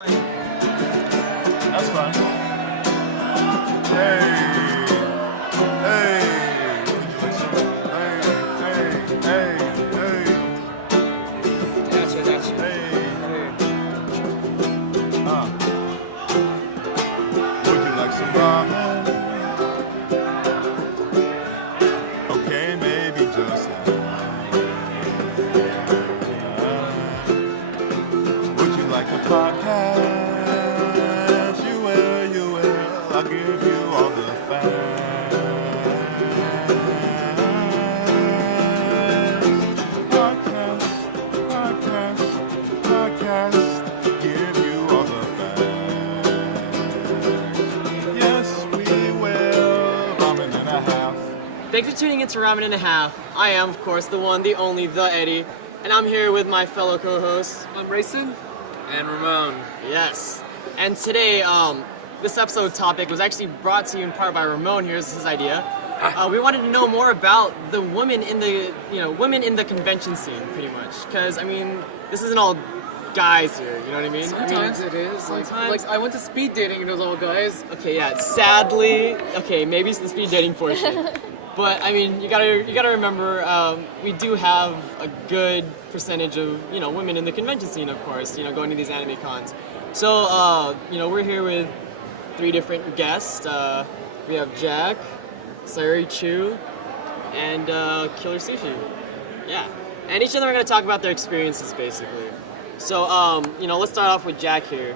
That's fine. Hey, hey, hey. Gotcha. Hey. Would you like some ramen? Okay, maybe just would you like a podcast? You will. I'll give you all the facts. Podcast. Give you all the facts. Yes, we will. Ramen and a half. Thanks for tuning in to Ramen and a Half. I am, of course, the one, the only, the Eddie, and I'm here with my fellow co-hosts. I'm Racing. And Ramon. Yes. And today, this episode topic was actually brought to you in part by Ramon. Here's his idea. We wanted to know more about the women in the, women in the convention scene, pretty much. Because, I mean, this isn't all guys here, you know what I mean? Sometimes it is. sometimes- Like I went to speed dating and it was all guys. Okay, yeah, sadly, okay, maybe it's the speed dating portion. But, I mean, you gotta remember, we do have a good percentage of, women in the convention scene, of course, going to these anime cons. So, we're here with 3 different guests. We have Jack, Sayori Chu, and Killer Sushi. Yeah. And each of them are gonna talk about their experiences, basically. So, let's start off with Jack here.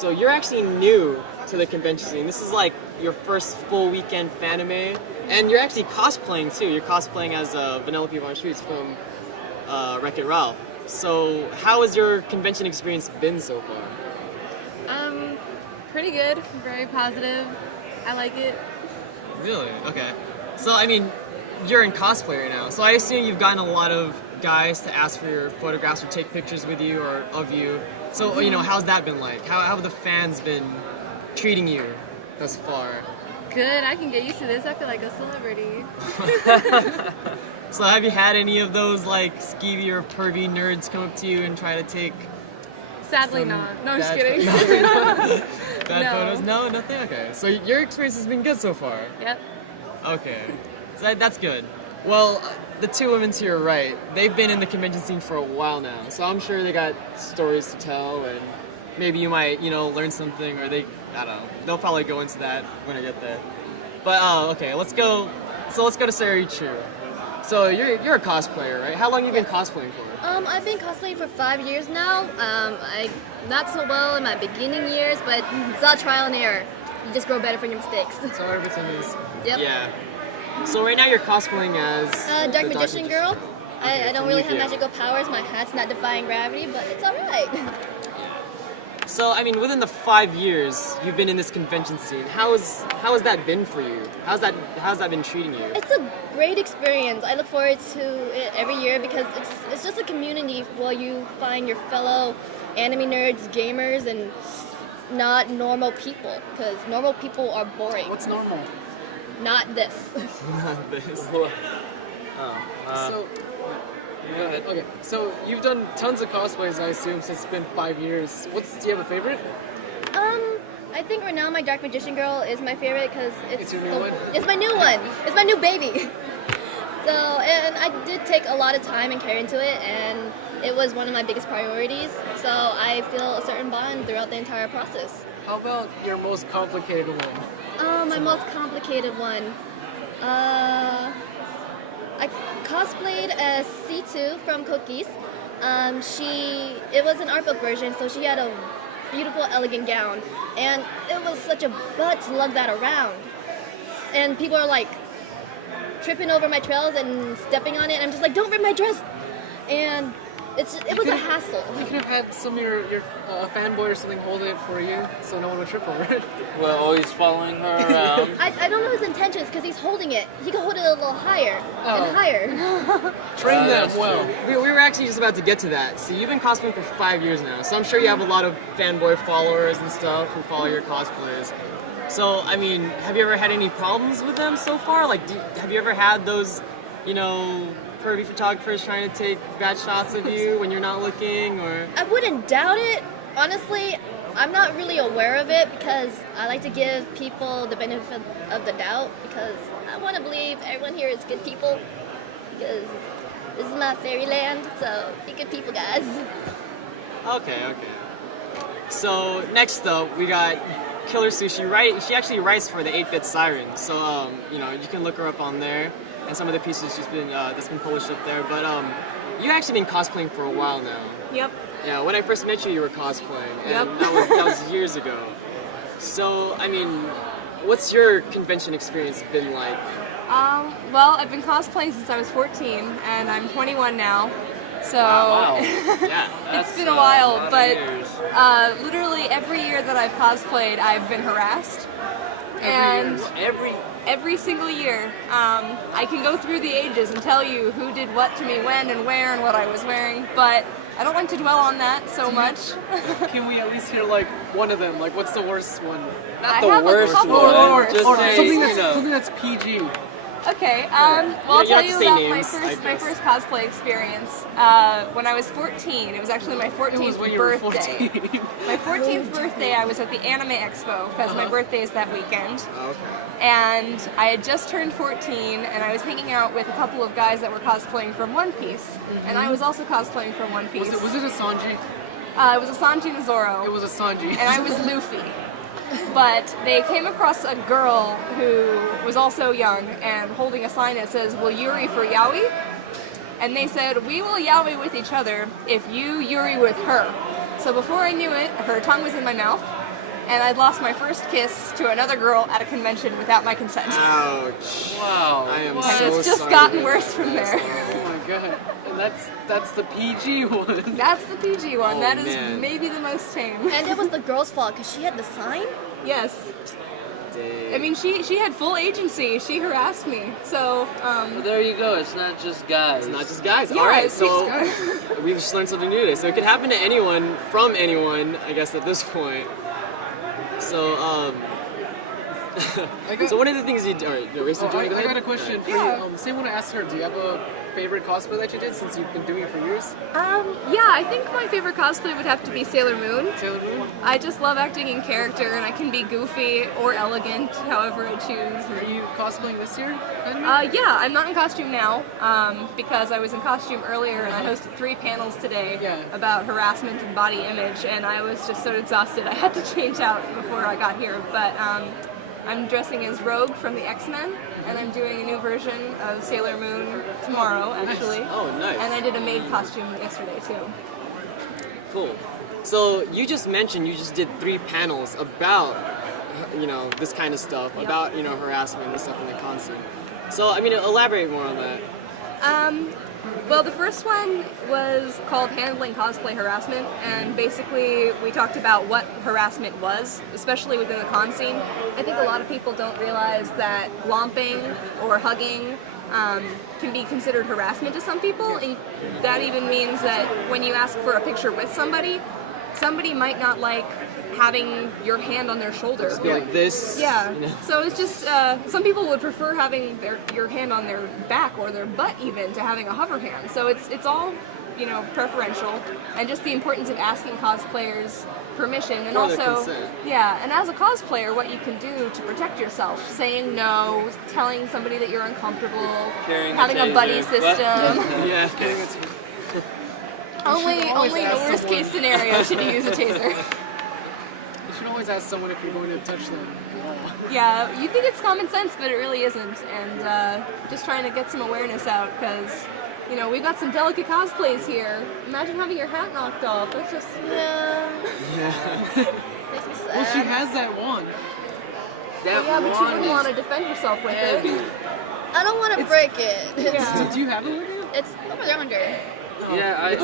So, you're actually new to the convention scene. This is like your first full weekend Fanime. And you're actually cosplaying too. You're cosplaying as Vanellope Von Schweetz from Wreck-It Ralph. So how has your convention experience been so far? Pretty good. Very positive. I like it. Really? Okay. So I mean, you're in cosplay right now. So I assume you've gotten a lot of guys to ask for your photographs or take pictures with you or of you. So how's that been like? How have the fans been treating you thus far? Good. I can get used to this. I feel like a celebrity. So have you had any of those like skeevy or pervy nerds come up to you and try to take Sadly some not. No, I'm just bad kidding. bad No. photos? No, nothing? Okay. So your experience has been good so far? Yep. Okay. So that's good. Well, the 2 women to your right, they've been in the convention scene for a while now. So I'm sure they got stories to tell and maybe you might, learn something or I don't know. They'll probably go into that when I get there. But, okay, let's go to Sayori Chu. So you're a cosplayer, right? How long have you been cosplaying for? I've been cosplaying for 5 years now. I not so well in my beginning years, but it's all trial and error. You just grow better from your mistakes. So everything is... Yep. Yeah. So right now you're cosplaying as... Dark the Magician Girl. Okay, I don't from really have Yu-Gi-Oh. magical powers. My hat's not defying gravity, but it's alright. So, I mean, within the 5 years you've been in this convention scene, how has that been for you? How's that been treating you? It's a great experience. I look forward to it every year because it's just a community where you find your fellow anime nerds, gamers, and not normal people. Because normal people are boring. What's normal? Not this. This. So, go ahead. Okay. So you've done tons of cosplays, I assume, since it's been 5 years. Do you have a favorite? I think right now my Dark Magician Girl is my favorite because It's your new one? It's my new one. It's my new baby. So, and I did take a lot of time and care into it, and it was one of my biggest priorities. So I feel a certain bond throughout the entire process. How about your most complicated one? My most complicated one. I cosplayed as C2 from Cookies. It was an art book version, so she had a beautiful, elegant gown, and it was such a butt to lug that around. And people are like tripping over my trails and stepping on it, and I'm just like, don't rip my dress. And it was a hassle. You could have had some of your fanboy or something hold it for you, so no one would trip over it. Well, always following her around. I don't know his intentions because he's holding it. He can hold it a little higher and higher. Train them that's well. We were actually just about to get to that. See, you've been cosplaying for 5 years now, so I'm sure you have a lot of fanboy followers and stuff who follow your cosplays. So, I mean, have you ever had any problems with them so far? Like, have you ever had those, pervy photographers trying to take bad shots of you when you're not looking, or? I wouldn't doubt it. Honestly, I'm not really aware of it because I like to give people the benefit of the doubt because I want to believe everyone here is good people because this is my fairyland, so be good people, guys. Okay. So next up, we got Killer Sushi. Right? She actually writes for the 8-Bit Siren, so you know, you can look her up on there, and some of the pieces she's been that's been published up there. But you actually been cosplaying for a while now. Yep. Yeah. When I first met you, you were cosplaying, and Yep. that was years ago. So I mean, what's your convention experience been like? Well, I've been cosplaying since I was 14, and I'm 21 now. So Wow. Yeah. it's been a That's, while, lot of but years. literally every year that I've cosplayed, I've been harassed. And every single year, I can go through the ages and tell you who did what to me when and where and what I was wearing, but I don't like to dwell on that so much. Can we at least hear like one of them? Like, what's the worst one? I The have worst a couple. one. Just Or say, something you know. that's PG. Okay, well, you I'll tell have to you say about names, I my guess. first cosplay experience. When I was 14, it was actually my 14th It was when you were birthday. 14. My 14th birthday, I was at the Anime Expo because my birthday is that weekend. Okay. And I had just turned 14, and I was hanging out with a couple of guys that were cosplaying from One Piece, and I was also cosplaying from One Piece. Was it a Sanji? It was a Sanji and Zoro, It was a Sanji. and I was Luffy. But they came across a girl who was also young and holding a sign that says, "Will Yuri for Yaoi?" And they said, "We will Yaoi with each other if you Yuri with her." So before I knew it, her tongue was in my mouth, and I'd lost my first kiss to another girl at a convention without my consent. Ouch. Wow. I am What? so And it's just sorry. gotten worse from there. Oh my god. And that's the PG one. That's the PG one. Oh, That is man. maybe the most tame. And it was the girl's fault because she had the sign. Yes. Dang. I mean, she had full agency. She harassed me. So, Well, there you go. It's not just guys. It's not just guys. Yeah, All right, it's so just we've just learned something new today. So it could happen to anyone, from anyone, I guess, at this point. So, so one of the things you do. All right, no, Racer, do you want to go I ahead? got a question for Yeah. you. Same one I asked her. Do you have a favorite cosplay that you did since you've been doing it for years? yeah, I think my favorite cosplay would have to be Sailor Moon. Sailor Moon? I just love acting in character, and I can be goofy or elegant, however I choose. Are you cosplaying this year? Yeah, I'm not in costume now because I was in costume earlier, and I hosted 3 panels today Yeah. about harassment and body image, and I was just so exhausted I had to change out before I got here. But I'm dressing as Rogue from the X-Men, and I'm doing a new version of Sailor Moon tomorrow, actually. Oh, nice. And I did a maid costume yesterday too. Cool. So you just mentioned you just did 3 panels about, you know, this kind of stuff, Yep. about, you know, harassment and stuff in the con scene. So, I mean, elaborate more on that. Well, the first one was called Handling Cosplay Harassment, and basically we talked about what harassment was, especially within the con scene. I think a lot of people don't realize that glomping or hugging can be considered harassment to some people, and that even means that when you ask for a picture with somebody, somebody might not like having your hand on their shoulder. Be like this. Yeah. You know? So it's just some people would prefer having your hand on their back or their butt even to having a hover hand. So it's all, you know, preferential, and just the importance of asking cosplayers permission, and For their also consent. yeah, and as a cosplayer, what you can do to protect yourself: saying no, telling somebody that you're uncomfortable, Carrying a having a buddy taser. system. Yeah. only always in a ask worst case scenario should you use a taser. You should always ask someone if you're going to touch them. Yeah, you think it's common sense, but it really isn't. And just trying to get some awareness out, because, you know, we've got some delicate cosplays here. Imagine having your hat knocked off. That's just... Yeah. Yeah. Makes me sad. Well, she has that wand. That Yeah, but you wand wouldn't is want to defend yourself with heavy. it. I don't want to break it. Yeah. Do you have it with you? It's over there under. Yeah, I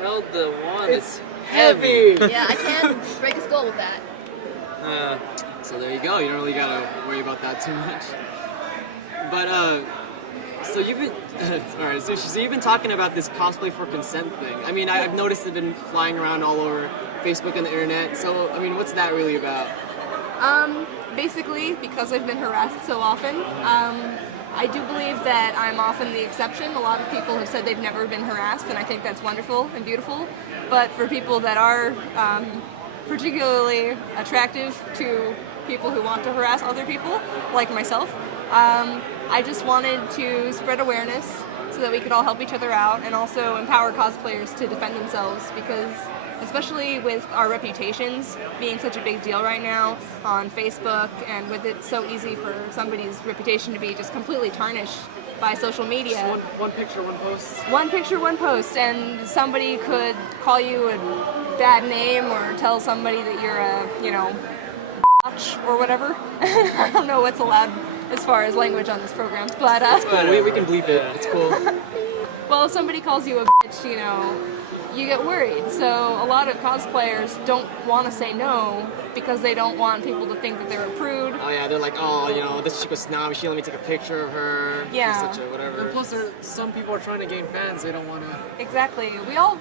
held the wand. It's heavy. Yeah, I can't break a skull with that. So there you go. You don't really gotta worry about that too much. But so you've been all right. So you've been talking about this cosplay for consent thing. I mean, I've noticed it's been flying around all over Facebook and the internet. So I mean, what's that really about? Basically, because I've been harassed so often, I do believe that I'm often the exception. A lot of people have said they've never been harassed, and I think that's wonderful and beautiful. But for people that are particularly attractive to people who want to harass other people, like myself. I just wanted to spread awareness so that we could all help each other out and also empower cosplayers to defend themselves, because especially with our reputations being such a big deal right now on Facebook, and with it so easy for somebody's reputation to be just completely tarnished by social media. Just one picture, one post. One picture, one post, and somebody could call you a bad name or tell somebody that you're a, you know, bitch or whatever. I don't know what's allowed as far as language on this program, but Cool, we can bleep it. It's cool. well, if somebody calls you a bitch, you know, you get worried. So a lot of cosplayers don't want to say no because they don't want people to think that they're a prude. Oh yeah, they're like, oh, you know, this chick was snobby. She let me take a picture of her. Yeah. She's such a whatever. And plus, some people are trying to gain fans. They don't want to. Exactly. We all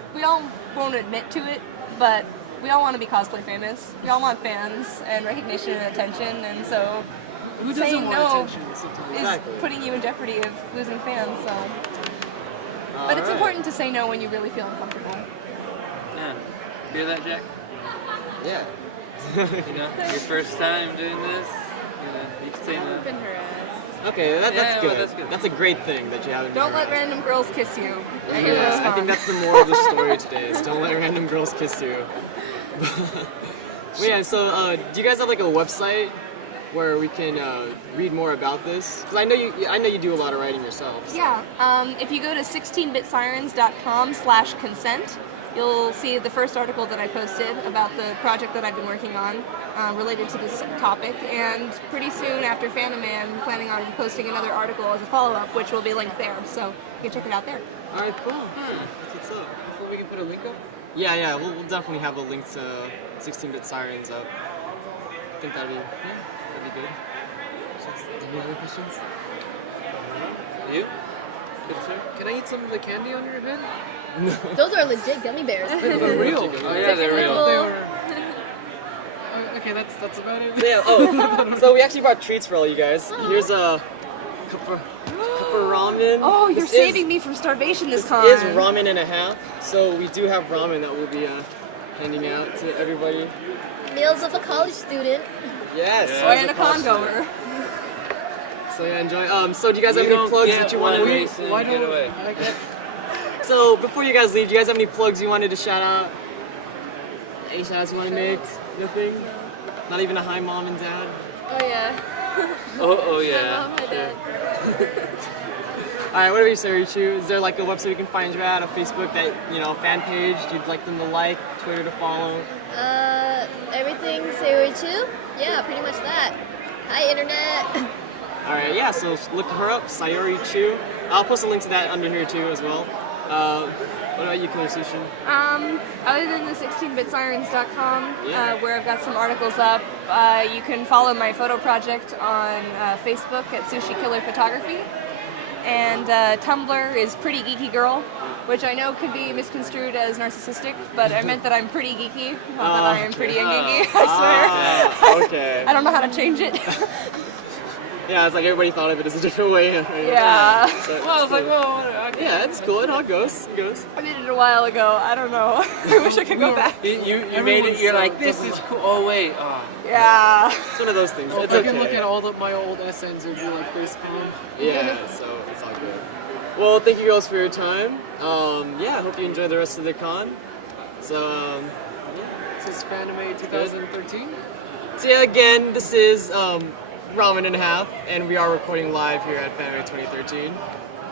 won't admit to it, but we all want to be cosplay famous. We all want fans and recognition and attention, and so Who doesn't saying want no attention sometimes? is Exactly. putting you in jeopardy of losing fans. So, but it's important to say no when you really feel uncomfortable. Yeah. Hear that, Jack? Yeah. You know, your first time doing this, you know, you can say no. Been harassed. Okay, that's Yeah, good. well, that's good. That's a great thing that you haven't. Don't let random girls kiss you. at your Yes, I con. think that's the moral of the story today. Is don't let random girls kiss you. But yeah, so do you guys have like a website where we can read more about this? Because I know you do a lot of writing yourselves. Yeah, if you go to 16bitsirens.com/consent, you'll see the first article that I posted about the project that I've been working on related to this topic. And pretty soon after Fanime, I'm planning on posting another article as a follow-up, which will be linked there. So you can check it out there. All right, cool. That's what's up. Well, we can put a link up. Yeah, we'll definitely have a link to 16-bit Sirens up. I think that'd be good. Any other questions? You? Good, sir? Can I eat some of the candy on your head? Those are legit gummy bears. They're real. Oh yeah, they're real. They were. Okay, that's about it. Yeah. Oh, so we actually brought treats for all you guys. Here's a cup of ramen. Oh, you're This saving me from starvation this con. is ramen and a half. So we do have ramen that we'll be handing out to everybody. Meals of a college student. Yes. Yeah. Or as in a con college student. goer. So yeah, enjoy. So do you guys We have any don't plugs get that you want to one leave? Mason, Why get don't away. I get? So before you guys leave, do you guys have any plugs you wanted to shout out? Any shout outs you want to make? Nothing? Not even a hi mom and dad? Oh yeah. Oh My yeah. mom, my dad. Alright, whatever you say, Richu. Is there like a website we can find you at, a Facebook that, you know, fan page you'd like them to like, Twitter to follow? Everything Sayori too? Yeah, pretty much that. Hi, internet. Alright, yeah, so look her up, Sayori Chu. I'll post a link to that under here too as well. What about you, Killer Sushi? Other than the 16bitsirens.com, Yeah. where I've got some articles up, you can follow my photo project on Facebook at Sushi Killer Photography. And Tumblr is Pretty Geeky Girl, which I know could be misconstrued as narcissistic, but I meant that I'm pretty geeky, not that I am pretty and geeky, I swear. Okay. I don't know how to change it. Yeah, it's like everybody thought of it as a different way. Yeah. So, Well, I was like, whoa. Okay. yeah, it's cool. It all goes. It goes. I did it a while ago, I don't know. I wish I could go back. You made it. You're like, this is cool. Oh wait. Oh. Yeah. It's one of those things. Oh, It's I okay. can look at all my old SNs and do like face palm. Yeah, so it's all good. Well, thank you girls for your time. Yeah, I hope you enjoy the rest of the con. So, This is Fanime 2013. so yeah, again, this is Ramen and a Half, and we are recording live here at Fanime 2013.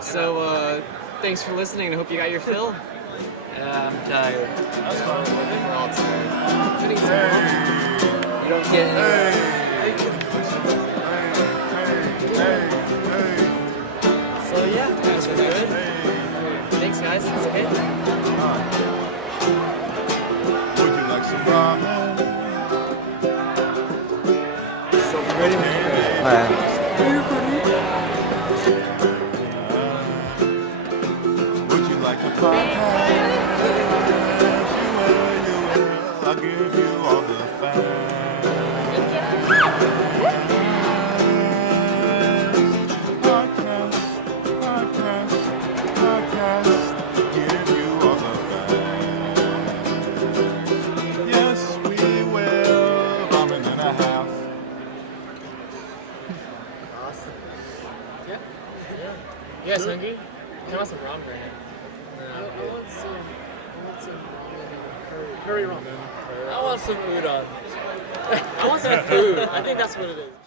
So, thanks for listening, and I hope you got your fill. Yeah, I'm tired. We're all tired. You don't get any. So yeah, that's really good. Thanks guys, it's okay. Would you like some ramen? So you ready? Would you like a pie? I'll give you all the Podcast, give you all the facts. Yes, we will. You guys hungry? Can I want some ramen right I want some ramen and curry ramen. I want some udon. now? I want some food. I think that's what it is.